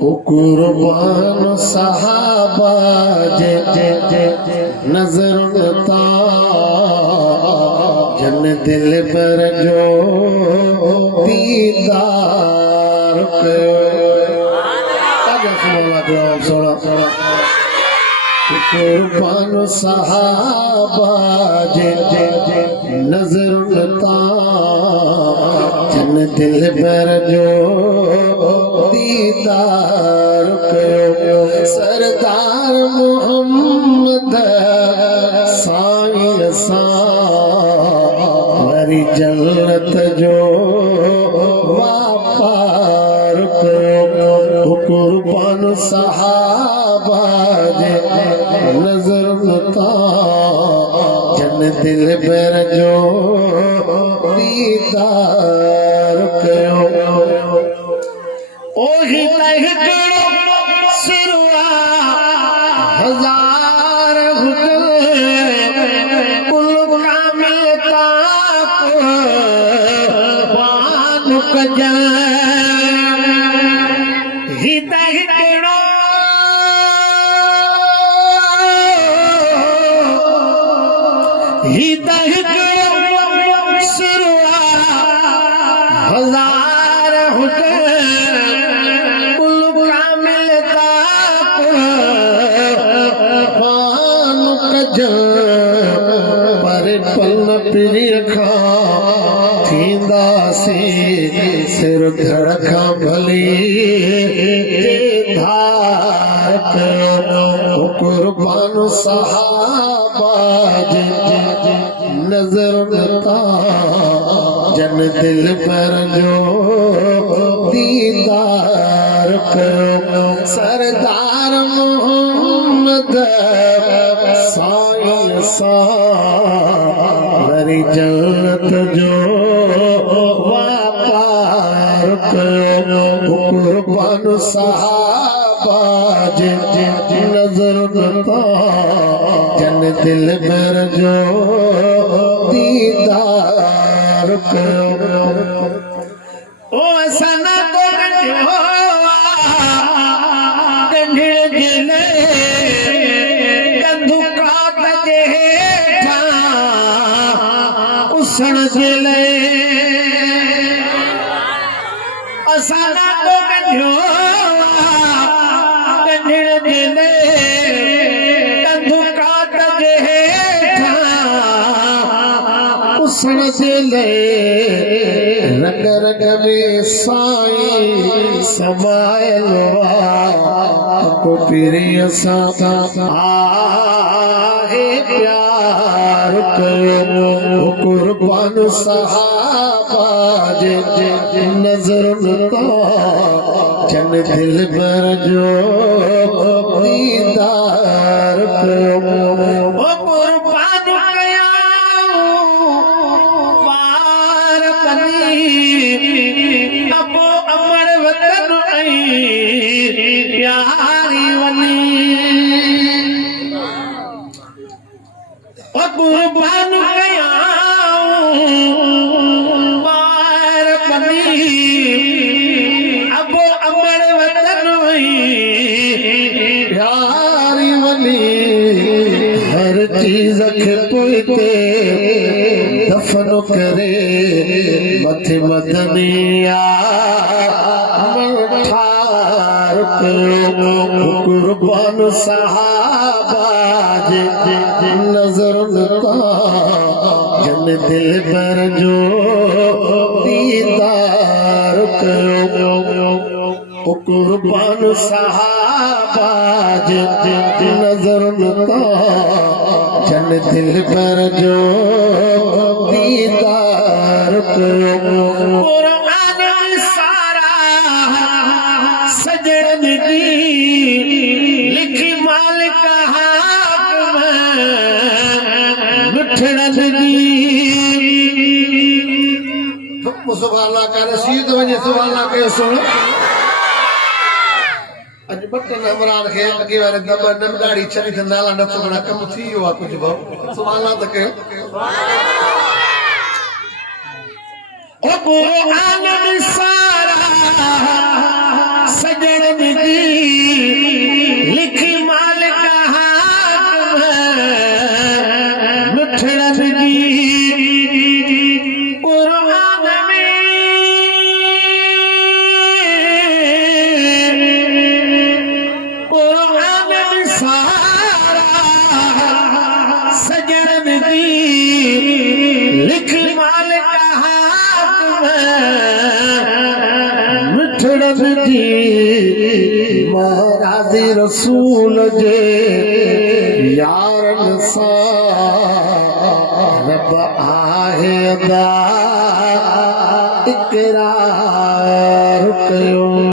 कुर्बान सहाबा जे नजर ता जन दिल पर जो दीदार कुर्बान सहाबा जे नजर ता जन दिल पर जो दीदार सरदार मोहम्मद साईं सारी जन्नत जो वापार कुर्बान सहाबा जे नजर ता जन दिल पर जो दीदार ओही तहकड़ो सिरवा हजार हुजर कुल कामिल ताक पान कजा ही तहकड़ो सिरवा हजार हुजर पर पल प्रिय खा थींदा से सिर धड़का भली धार कुर्बान सहाबा जे नजर ता जन दिल पर जो दीदार सरदार मोहम्मद साईं सारी जन्नत जो वापार कुर्बान सहाबा जे नजर ता जन दिल पर जो दीदार ओ सना को उसण जिले असाना को कन्यो कन्हिण जिले कंधुकात जे उसण जिले रग रग में साईं समायल को प्रिय सा आहे प्यार कुर्बान सहाबा जे नजर ता जन दिल पर जो दीदार कुर्बान कया पार कनी अबो अमर वतन प्यारी वनी कुर्बान कया अबो अमर वतन प्यारी वनी हर चीज खे पोइते दफन करे मथे मदनिया ठार कुर्बान सहाबा जे नजर ता जन दिल पर जो दीदार कुर्बान सहाबा जे नजर ता जन दिल पर जो दीदार कुरान सारा सजन दी लिखी मालिक हाक मिठड़न दी सुभाला का रसीद वने सुभाला के सुन अज बटन इमरान खे अगे वारे दम नम गाड़ी छरी नाला न बड़ा कम थी हो कुछ भाऊ सुभाला तक ओ कुरान सारा सजन दी रसूल जे यारन सां रब आहे दा इकरार कयो